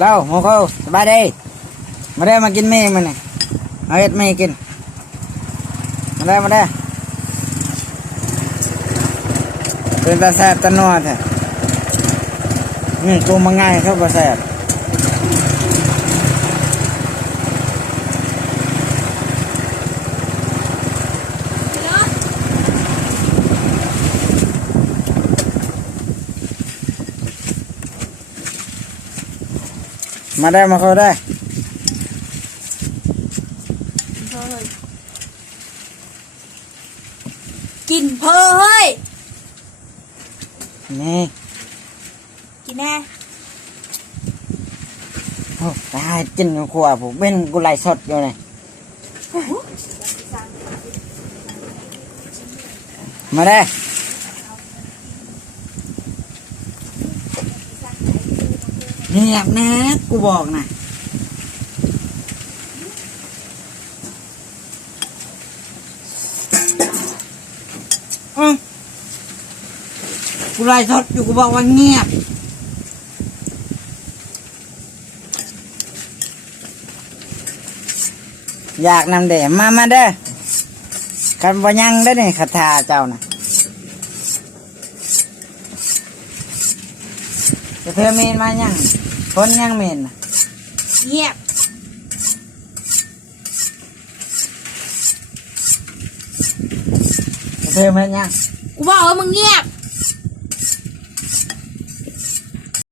เราโมเข้าสบายดีมาได้มากินเมย์มันนี่เอาเห็ดเมย์กินมาได้เป็นตาแสบตาหนวดแท้นี่กูมาง่ายเข้าตาแสบมาได้มาเข้าได้กินเพอเฮ้ยนี่กินแน่โอ้ตายกินขวบผมเป็นกูไล่สดอยู่เลยมาได้เงียบนะกูบอกนะกูไล่สดอยู่กูบอกว่าเงียบอยากนำเด๋มาเด้อกันบ่ยังได้นี่คาถาเจ้านะจะเพิ่มเมนมายังคนยังเมนเงียบจะเพิ่มมายังกูบอกว่ามึงเงียบ